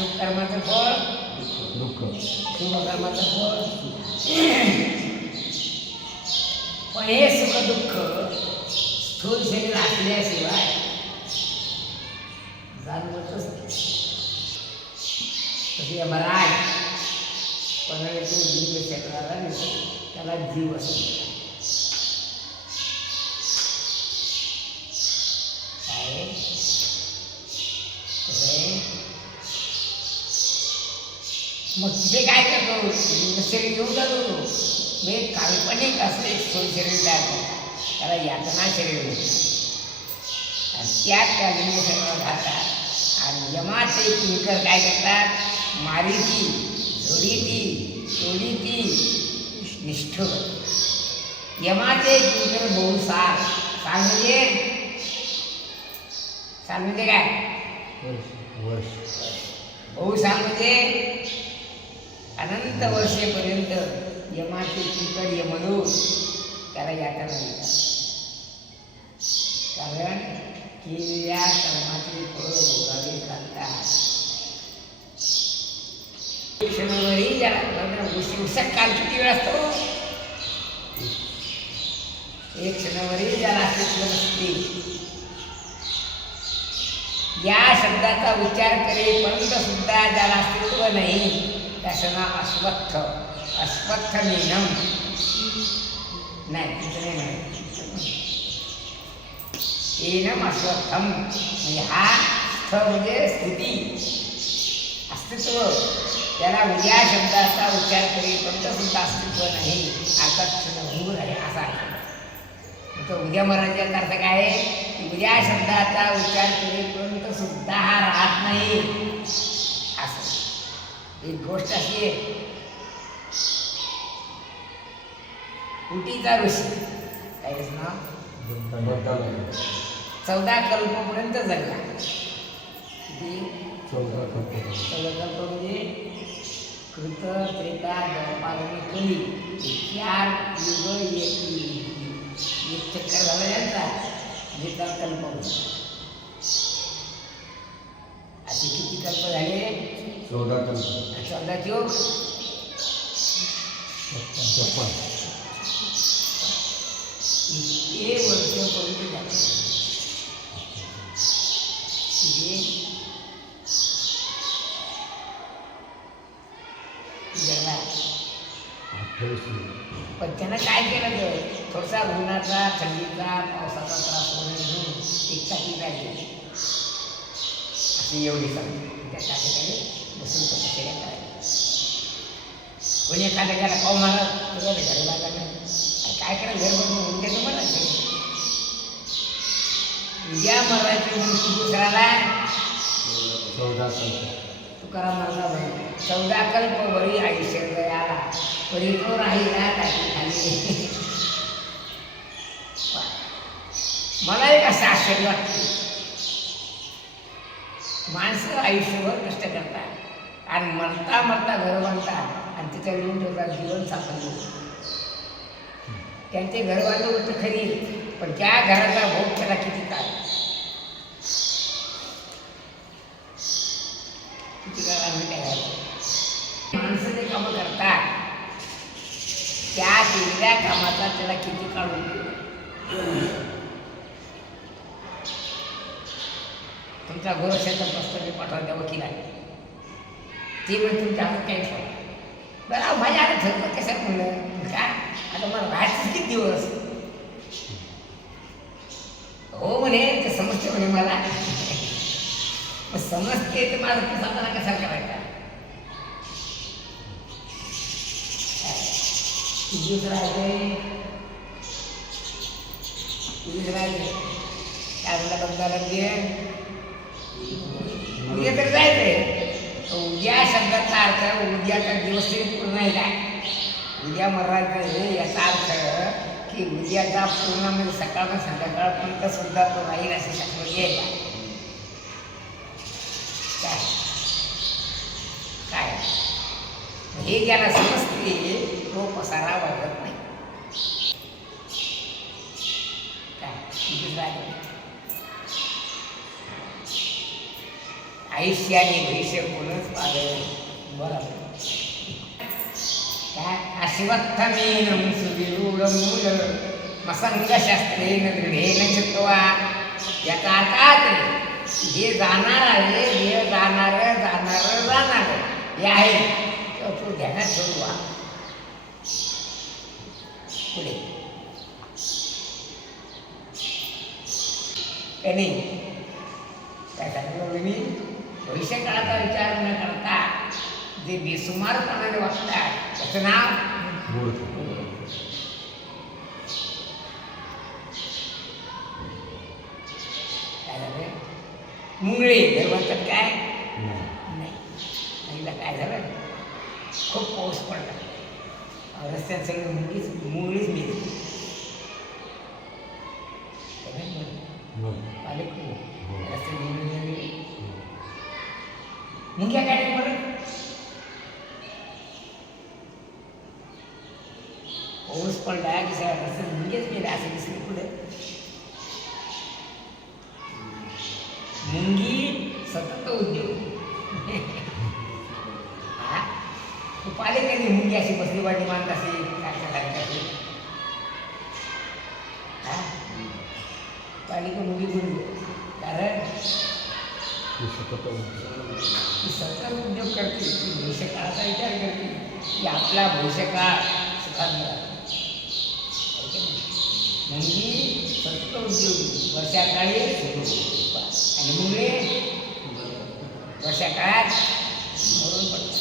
शुभ कर्माचं फळ दुःख. शुभ कर्माचं फळ. पण हे सुख दुःख स्थूल शरीर असल्याशिवाय जाणवतच नाही. तसे यमराज कोणाला तो लिंग शरीराला नेतो त्याला जीव असतो. काय मग तिथे काय करतो लिंग शरीर घेऊन जातो तो म्हणजे काल्पनिक असं एक स्थूल शरीर तयार करतात त्याला यातना शरीर होतं आणि त्या लिंग शरीराला घालतात. आणि यमाचे किंकर काय करतात मारिती झोडीती तोडीती निष्ठुर. यमाचे किंकर बहुसार सार म्हणजे काय बहुसार म्हणजे अनंत वर्षेपर्यंत यमाचे किंकर यमदूत त्याला यातना देतात. कारण केलेल्या कर्माची फळं भोगावी लागतात. क्षणावरही ज्याला उषक काल किती वेळ असतो एक क्षणावरही ज्याला अस्तित्व नसते. या शब्दाचा उच्चार करेपर्यंत सुद्धा ज्याला अस्तित्व नाही त्याचं नाव अश्वत्थ. अश्वत्थ मीनम नाही तिथं नाही म्हणत एनम अश्वत्थम म्हणजे हा स्थ म्हणजे स्थिती अस्तित्व. त्याला उद्या शब्दाचा उच्चार करेपर्यंत सुद्धा अस्तित्व नाही अर्थात क्षणभंगूर आहे असा आहे. तो उद्या मराठीचा अर्थ काय आहे की उद्या शब्दाचा उच्चार करेपर्यंत सुद्धा हा राहत नाही असं. एक गोष्ट अशी आहे उटीचा ऋषी काय त्याचं नाव 14 कल्पपर्यंत जगला. किती 14 कल्प म्हणजे कृत त्रेता द्वापार आणि कली 4 युग एक चक्कर झाला यांचा म्हणजे त्याला कल्प होता. असे किती कल्प झाले 14 कल्प 14 योग 56 इतके वर्षापर्यंत झाले. पण त्यानं काय केलं तर थोडासा उन्हाचा थंडीचा पावसाचा त्रास होणे म्हणून एक टाकी पाहिजे अशी एवढी सांगते. त्या टाकीकडे बसून तपश्चर्या करायला. कोणी एखाद्या घ्यायला पाव मारत तुला घरी लागायला काय करा घर बघून उद्याचं म्हणायचं उद्या मरायचं म्हणून दुसऱ्याला 14 कल्प तुकाराम महाराज 14 कल्प वरी आयुष्य गयाला वरी तो राहिला टाकी खाली. मला एक असं आश्चर्य वाटते माणसं आयुष्यभर कष्ट करतात आणि मरता मरता घर बांधतात आणि तिच्या लिहून ठेवतात जीवन साफल्य. त्यांचे घर बांधलं होतं खरी पण त्या घराचा भोग त्याला किती काळ आम्ही काय घालतो. माणसं जे कामं करतात त्या केलेल्या कामाचा त्याला किती काळ उपयोग. तुमचा गोरक्षेत्र प्रस्ताव पाठवा त्या वकील आहे ते म्हणजे तुमच्या हातात काही ठेवा बरं माझ्या आता ठरलं कसं म्हणलं का आता मला राहायचं किती दिवस हो म्हणे ते समजते म्हणे मला समजते ते माझं ते सातारा कसा करायचा दिवस राहायचे काय म्हणला बघा उद्या तर जायचंय. उद्या शब्दाचा अर्थ उद्याचा दिवस तरी पूर्ण आहे काय उद्या मरायचं याचा अर्थ की उद्याचा पूर्ण म्हणजे सकाळ संध्याकाळपर्यंत सुद्धा तो राहील असे शास्त्र घ्यायला काय काय हे ज्याला समजते तो पसारा वाढत नाही. काय आयुष्य आणि भविष्य कोणच पाहिलं बरोबर काय अश्वत्थमेनं सुविरूढमूलं मसंगशास्त्रेण दृढेन चित्वा. याचा अर्थ आहे हे जाणार आहे हे जाणार हे आहे तेव्हा तू ध्यानात ठेवू. पुढे त्यांनी काय सांगितलं मी भविष्यकाळाचा विचार न करता जे बेसुमारपणाने वागतात त्याचं नाव काय झालं मुंगळे घर म्हणतात काय नाही. काय झालं खूप पाऊस पडला रस्त्यात सगळं मुंगळीच मिळते मुंग्या काय बरं पाऊस पडला की सगळ्या रस्त्यात मुंग्याच गेले असं दिसले पुढे. मुंगी सतत उद्योग तू पाहिले का नाही मुंगी अशी बसली वाटी मानत असे काय पाहिली का मुंगी गुरु कारण सतत उद्योग करते ती भविष्यकाळाचा विचार करते की आपला भविष्यकाळ सुखात मिळाला. मुंगी सतत उद्योगी वर्षाकाळी आणि मुंगळे वर्षाकाळात मरून पडतात.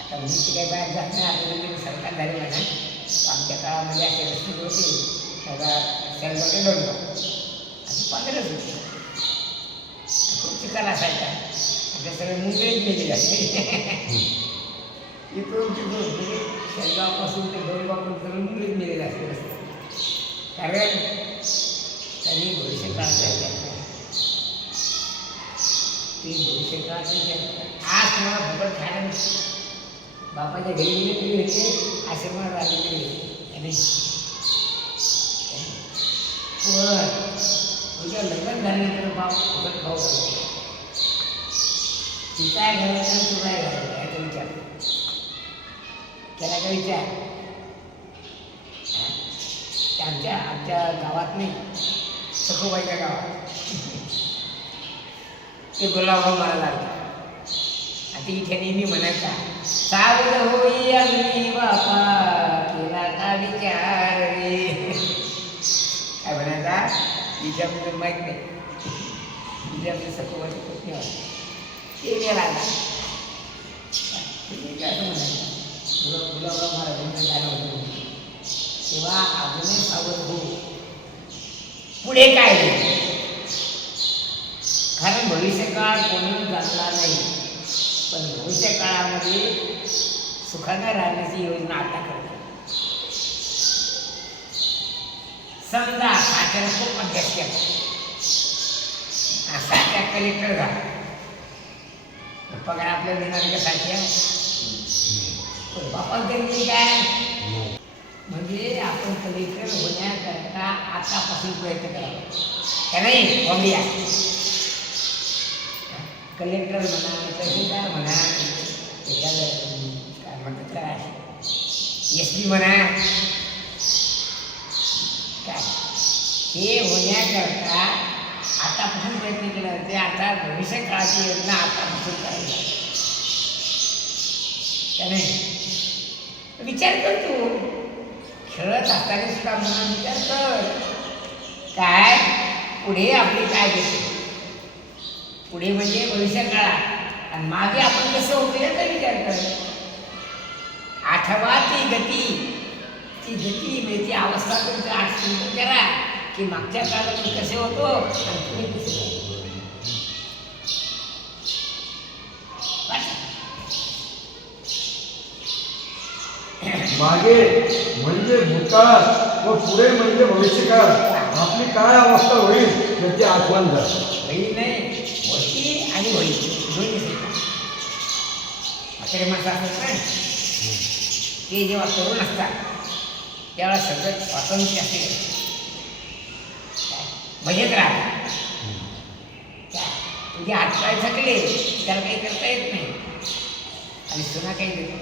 आता मी काही बाहेर जात नाही आपल्याला सरकार झाले म्हणा आमच्या काळामध्ये असे रस्ते होते त्याला सेलमध्ये डोंगर असे पांढरेच होते खूप चिखल असायचा आता सगळे मुंगळेच गेले जाते इकडून तिकडून म्हणजे शेलगावपासून ते डोंगरपासून सगळं मुंगळेच गेलेले असते रस्ते कारण त्यांनी भविष्यकाळाचा विचार ते भविष्यकाळाचा विचार आज तुम्हाला फुकट खायला बापाच्या घरी गेले तरी होते आश्रमात आले तरी होते पण तुझ्या लग्न झाल्यानंतर बाप फुकट खाऊ शकतो ती काय घालायचं तू काय घालायचं याचा विचार त्याला काय विचार आमच्या गावात नाही सखोबाईच्या गावात ते गुलाबराव महाराज आले आता इथे नेहमी म्हणायचा सावध होई अग्नी बापा केला का विचार रे काय म्हणायचा विचार माहीत नाही विचार सखोबाची पत्नी होती ते गेला काय म्हणायचं गुलाबराव महाराजांचं गाणं होतं तेव्हा अजूनही सावध हो पुढे काय कारण भविष्यकाळ कोणी जाणला नाही पण भविष्य काळामध्ये सुखाने राहण्याची योजना आता करते. समजा साठ्याला खूप अभ्यास केला साठ्या कलेक्टर झाला पगार आपल्याला देणार का साठ्या बापा त्यांनी काय म्हणजे आपण कलेक्टर होण्याकरता आतापासून प्रयत्न करावा का नाही बॉम्बिया कलेक्टर म्हणा तहसीलदार म्हणा एखादं काय म्हणतात काय एस पी म्हणा काय हे होण्याकरता आतापासून प्रयत्न केला ते आता भविष्य काळाची योजना आतापासून करायची का नाही विचार कर तू खेळत असताना सुद्धा म्हणून विचार कर काय पुढे आपली काय देते पुढे म्हणजे भविष्य काळात आणि मागे आपण कसं होतं याचा विचार कर. आठवा ती गती म्हणजे ती अवस्था तुमचं आठ चिंतन करा की मागच्या काळात तुम्ही कसे होतो आणि तुम्ही कसे मागे म्हणजे भूतकाळ व पुढे म्हणजे भविष्यकाळ आपली काय अवस्था होईल याची आठवण झाली होईल नाही होती आणि होईल दोन्ही म्हातारे माणसं असतात ना ते जेव्हा तरुण असतात त्यावेळेला सगळं स्वातंत्र्य असते मजेत राहतात तुझे हातपाय थकले त्याला काही करता येत नाही आणि सुना काही देतो